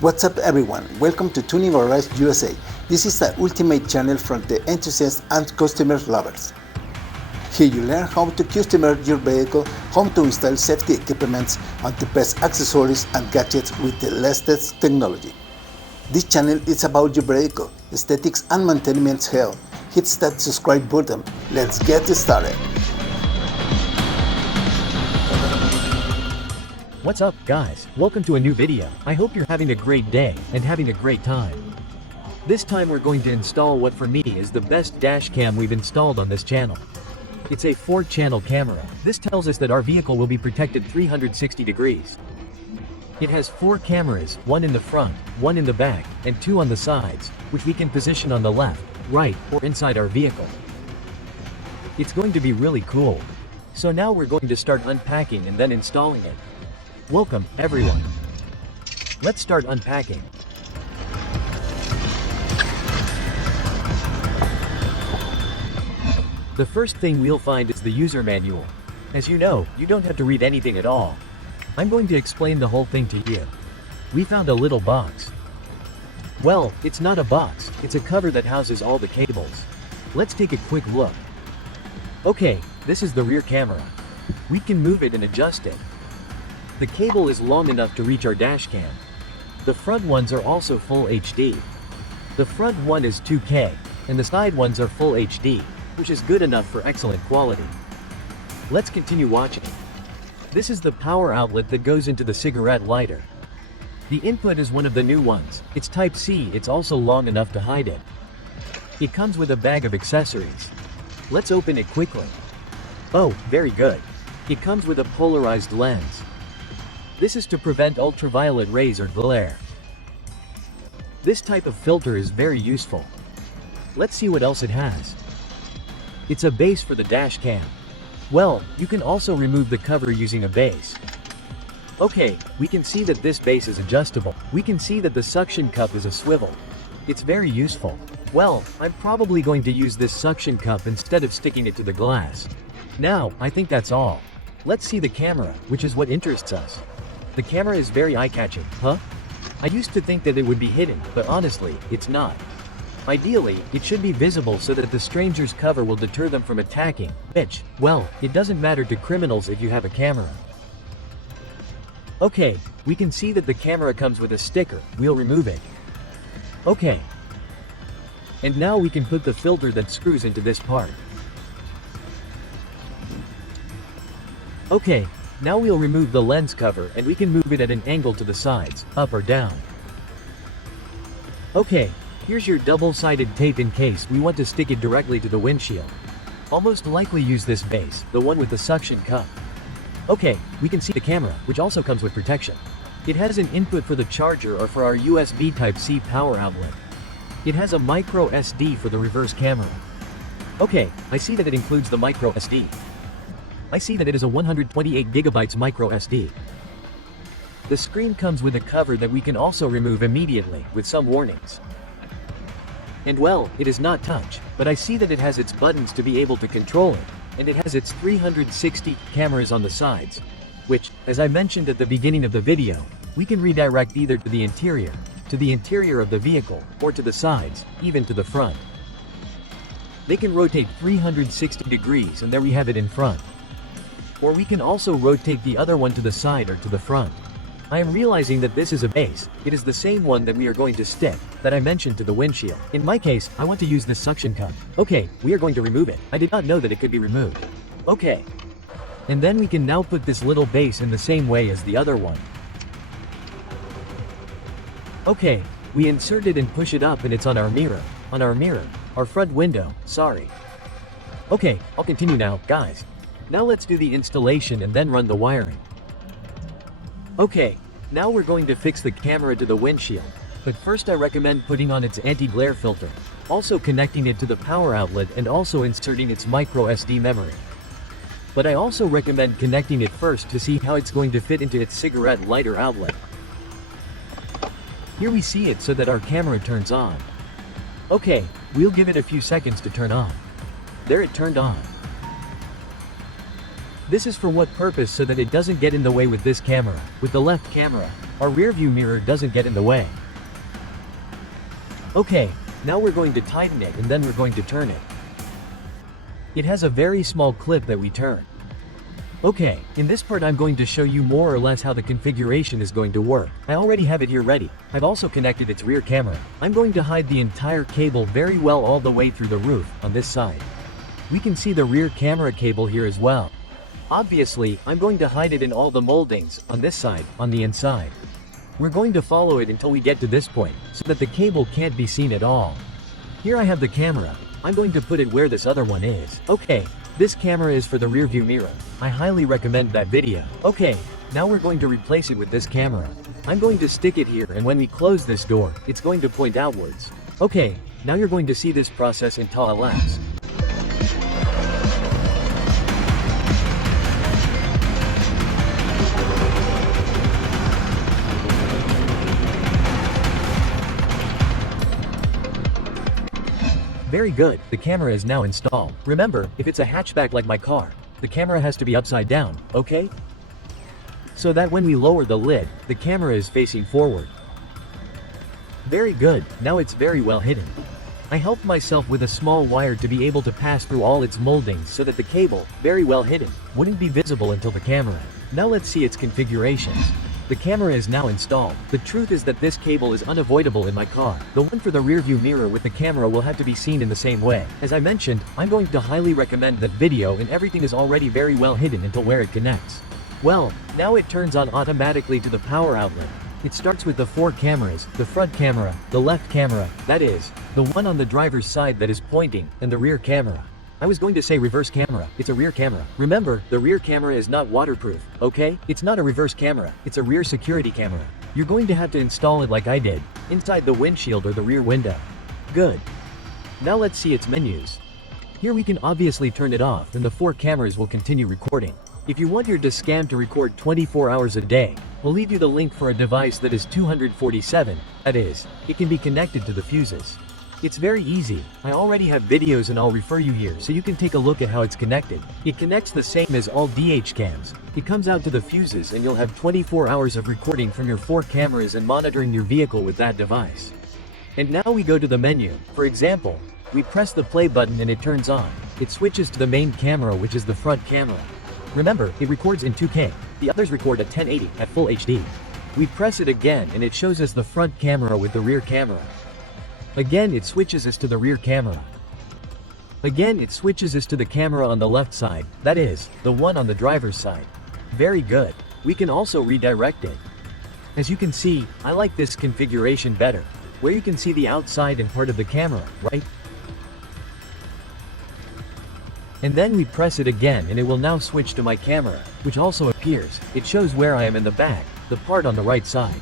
What's up everyone, welcome to Tuning Polarized USA. This is the ultimate channel for the enthusiasts and customer lovers. Here you learn how to customize your vehicle, how to install safety equipment, and the best accessories and gadgets with the latest technology. This channel is about your vehicle, aesthetics and maintenance health. Hit that subscribe button. Let's get started. What's up guys, welcome to a new video. I hope you're having a great day and having a great time. This time we're going to install what for me is the best dash cam we've installed on this channel. It's a 4-channel camera. This tells us that our vehicle will be protected 360 degrees. It has 4 cameras, 1 in the front, 1 in the back, and 2 on the sides, which we can position on the left, right, or inside our vehicle. It's going to be really cool. So now we're going to start unpacking and then installing it. Welcome, everyone. Let's start unpacking. The first thing we'll find is the user manual. As you know, you don't have to read anything at all. I'm going to explain the whole thing to you. We found a little box. Well, it's not a box, it's a cover that houses all the cables. Let's take a quick look. Okay, this is the rear camera. We can move it and adjust it. The cable is long enough to reach our dash cam. The front ones are also full HD. The front one is 2K, and the side ones are full HD, which is good enough for excellent quality. Let's continue watching. This is the power outlet that goes into the cigarette lighter. The input is one of the new ones. It's Type C, it's also long enough to hide it. It comes with a bag of accessories. Let's open it quickly. Oh, very good. It comes with a polarized lens. This is to prevent ultraviolet rays or glare. This type of filter is very useful. Let's see what else it has. It's a base for the dash cam. Well, you can also remove the cover using a base. Okay, we can see that this base is adjustable. We can see that the suction cup is a swivel. It's very useful. Well, I'm probably going to use this suction cup instead of sticking it to the glass. Now, I think that's all. Let's see the camera, which is what interests us. The camera is very eye-catching, huh? I used to think that it would be hidden, but honestly, it's not. Ideally, it should be visible so that the stranger's cover will deter them from attacking, which, well, it doesn't matter to criminals if you have a camera. Okay, we can see that the camera comes with a sticker. We'll remove it. Okay. And now we can put the filter that screws into this part. Okay. Now we'll remove the lens cover and we can move it at an angle to the sides, up or down. Okay, here's your double-sided tape in case we want to stick it directly to the windshield. I'll most likely use this base, the one with the suction cup. Okay, we can see the camera, which also comes with protection. It has an input for the charger or for our USB Type-C power outlet. It has a micro SD for the reverse camera. Okay, I see that it includes the micro SD. I see that it is a 128 GB micro SD. The screen comes with a cover that we can also remove immediately, with some warnings. And well, it is not touch, but I see that it has its buttons to be able to control it, and it has its 360 cameras on the sides, which, as I mentioned at the beginning of the video, we can redirect either to the interior of the vehicle, or to the sides, even to the front. They can rotate 360 degrees and there we have it in front. Or we can also rotate the other one to the side or to the front. I am realizing that this is a base. It is the same one that we are going to stick, that I mentioned to the windshield. In my case, I want to use this suction cup. Okay, we are going to remove it. I did not know that it could be removed. Okay. And then we can now put this little base in the same way as the other one. Okay, we insert it and push it up and it's on our mirror. Our front window, sorry. Okay, I'll continue now, guys. Now let's do the installation and then run the wiring. Okay, now we're going to fix the camera to the windshield, but first I recommend putting on its anti-glare filter, also connecting it to the power outlet and also inserting its micro SD memory. But I also recommend connecting it first to see how it's going to fit into its cigarette lighter outlet. Here we see it so that our camera turns on. Okay, we'll give it a few seconds to turn on. There, it turned on. This is for what purpose? So that it doesn't get in the way with this camera. With the left camera, our rear view mirror doesn't get in the way. Okay, now we're going to tighten it and then we're going to turn it. It has a very small clip that we turn. Okay, in this part I'm going to show you more or less how the configuration is going to work. I already have it here ready. I've also connected its rear camera. I'm going to hide the entire cable very well all the way through the roof, on this side. We can see the rear camera cable here as well. Obviously, I'm going to hide it in all the moldings, on this side, on the inside. We're going to follow it until we get to this point, so that the cable can't be seen at all. Here I have the camera. I'm going to put it where this other one is. Okay. This camera is for the rear view mirror. I highly recommend that video. Okay, now we're going to replace it with this camera. I'm going to stick it here and when we close this door, it's going to point outwards. Okay, now you're going to see this process in time lapse. Very good, the camera is now installed. Remember, if it's a hatchback like my car, the camera has to be upside down, okay? So that when we lower the lid, the camera is facing forward. Very good, now it's very well hidden. I helped myself with a small wire to be able to pass through all its moldings so that the cable, very well hidden, wouldn't be visible until the camera. Now let's see its configurations. The camera is now installed. The truth is that this cable is unavoidable in my car. The one for the rear view mirror with the camera will have to be seen in the same way. As I mentioned, I'm going to highly recommend that video and everything is already very well hidden until where it connects. Well, now it turns on automatically to the power outlet. It starts with the 4 cameras, the front camera, the left camera, that is, the one on the driver's side that is pointing, and the rear camera. I was going to say reverse camera, it's a rear camera. Remember, the rear camera is not waterproof, okay? It's not a reverse camera, it's a rear security camera. You're going to have to install it like I did, inside the windshield or the rear window. Good. Now let's see its menus. Here we can obviously turn it off and the 4 cameras will continue recording. If you want your disc cam to record 24 hours a day, we'll leave you the link for a device that is 247, that is, it can be connected to the fuses. It's very easy. I already have videos and I'll refer you here so you can take a look at how it's connected. It connects the same as all DH cams. It comes out to the fuses and you'll have 24 hours of recording from your 4 cameras and monitoring your vehicle with that device. And now we go to the menu. For example, we press the play button and it turns on. It switches to the main camera, which is the front camera. Remember, it records in 2K. The others record at 1080 at full HD. We press it again and it shows us the front camera with the rear camera. Again it switches us to the rear camera. Again it switches us to the camera on the left side, that is, the one on the driver's side. Very good. We can also redirect it. As you can see, I like this configuration better, where you can see the outside and part of the camera, right? And then we press it again and it will now switch to my camera, which also appears. It shows where I am in the back, the part on the right side.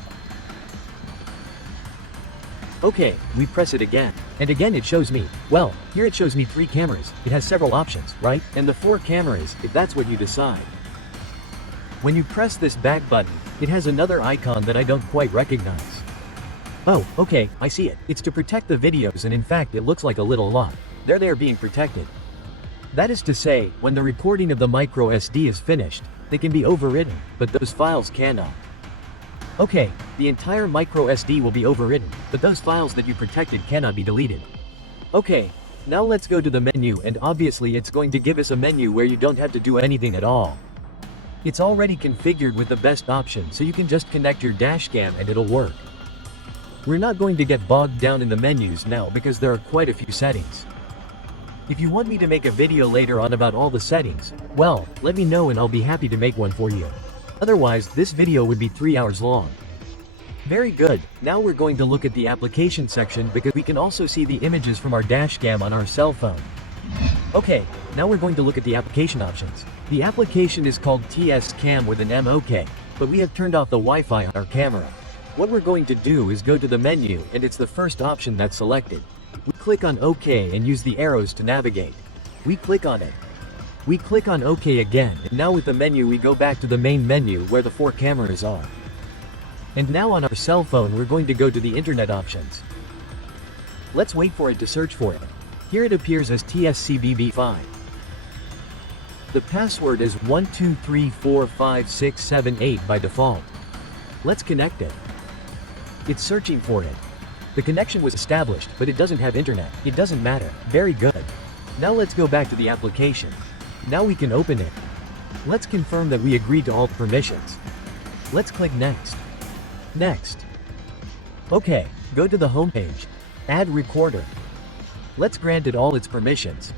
Okay, we press it again. And again it shows me, well, here it shows me 3 cameras. It has several options, right? And the 4 cameras, if that's what you decide. When you press this back button, it has another icon that I don't quite recognize. Oh, okay, I see it. It's to protect the videos and in fact it looks like a little lock. There they are being protected. That is to say, when the recording of the micro SD is finished, they can be overwritten, but those files cannot. Okay, the entire micro SD will be overwritten, but those files that you protected cannot be deleted. Okay, now let's go to the menu and obviously it's going to give us a menu where you don't have to do anything at all. It's already configured with the best option so you can just connect your dash cam and it'll work. We're not going to get bogged down in the menus now because there are quite a few settings. If you want me to make a video later on about all the settings, well, let me know and I'll be happy to make one for you. Otherwise, this video would be 3 hours long. Very good, now we're going to look at the application section because we can also see the images from our dash cam on our cell phone. Okay, now we're going to look at the application options. The application is called TS Cam with an MOK, but we have turned off the Wi-Fi on our camera. What we're going to do is go to the menu and it's the first option that's selected. We click on OK and use the arrows to navigate. We click on it. We click on OK again and now with the menu we go back to the main menu where the 4 cameras are. And now on our cell phone we're going to go to the internet options. Let's wait for it to search for it. Here it appears as TSCBB5. The password is 12345678 by default. Let's connect it. It's searching for it. The connection was established, but it doesn't have internet. It doesn't matter. Very good. Now let's go back to the application. Now we can open it. Let's confirm that we agreed to all permissions. Let's click next. Next. Okay, go to the home page. Add recorder. Let's grant it all its permissions.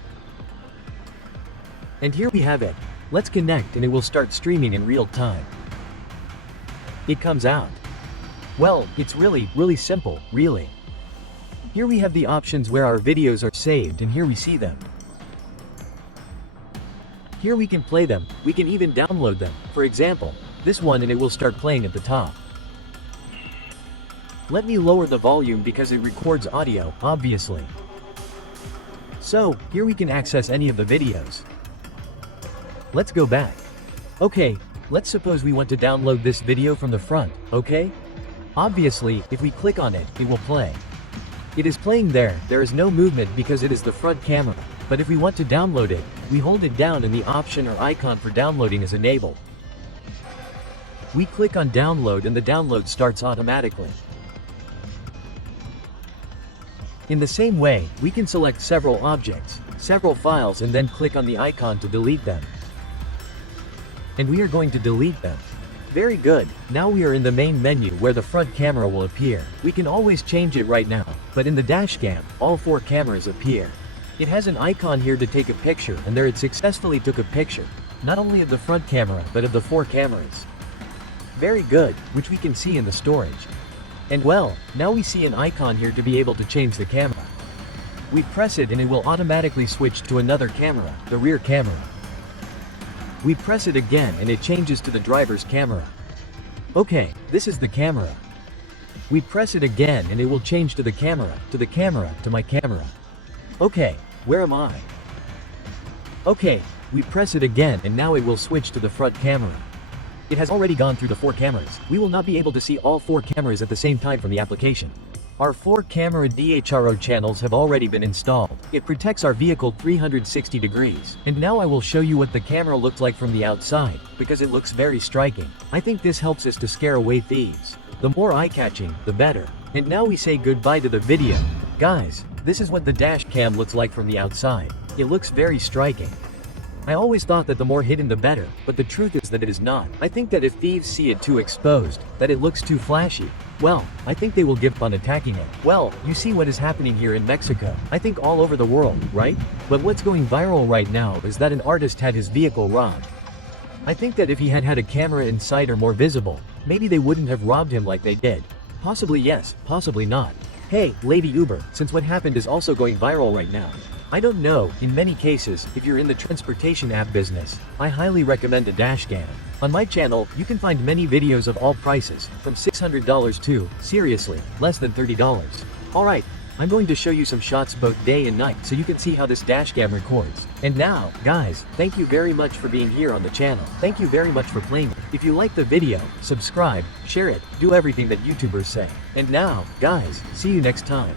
And here we have it. Let's connect and it will start streaming in real time. It comes out. Well, it's really simple, really. Here we have the options where our videos are saved and here we see them. Here we can play them, we can even download them, for example, this one, and it will start playing at the top. Let me lower the volume because it records audio, obviously. So, here we can access any of the videos. Let's go back. Okay, let's suppose we want to download this video from the front, okay? Obviously, if we click on it, it will play. It is playing there is no movement because it is the front camera. But if we want to download it, we hold it down and the option or icon for downloading is enabled. We click on download and the download starts automatically. In the same way, we can select several objects, several files, and then click on the icon to delete them. And we are going to delete them. Very good. Now we are in the main menu where the front camera will appear. We can always change it right now, but in the dashcam, all 4 cameras appear. It has an icon here to take a picture, and there it successfully took a picture, not only of the front camera but of the 4 cameras. Very good, which we can see in the storage. And well, now we see an icon here to be able to change the camera. We press it and it will automatically switch to another camera, the rear camera. We press it again and it changes to the driver's camera. Okay, this is the camera. We press it again and it will change to the camera, to my camera. Okay, where am I? Okay, we press it again and now it will switch to the front camera. It has already gone through the 4 cameras. We will not be able to see all 4 cameras at the same time from the application. Our 4 camera DHRO channels have already been installed. It protects our vehicle 360 degrees. And now I will show you what the camera looks like from the outside, because it looks very striking. I think this helps us to scare away thieves. The more eye-catching, the better. And now we say goodbye to the video. Guys, this is what the dash cam looks like from the outside. It looks very striking. I always thought that the more hidden the better, but the truth is that it is not. I think that if thieves see it too exposed, that it looks too flashy, well, I think they will give up on attacking it. Well, you see what is happening here in Mexico. I think all over the world, right? But what's going viral right now is that an artist had his vehicle robbed. I think that if he had had a camera inside or more visible, maybe they wouldn't have robbed him like they did. Possibly yes, possibly not. Hey, Lady Uber, since what happened is also going viral right now. I don't know, in many cases, if you're in the transportation app business, I highly recommend a dashcam. On my channel, you can find many videos of all prices, from $600 to, seriously, less than $30. Alright, I'm going to show you some shots both day and night so you can see how this dashcam records. And now, guys, thank you very much for being here on the channel. Thank you very much for playing it. If you like the video, subscribe, share it, do everything that YouTubers say. And now, guys, see you next time.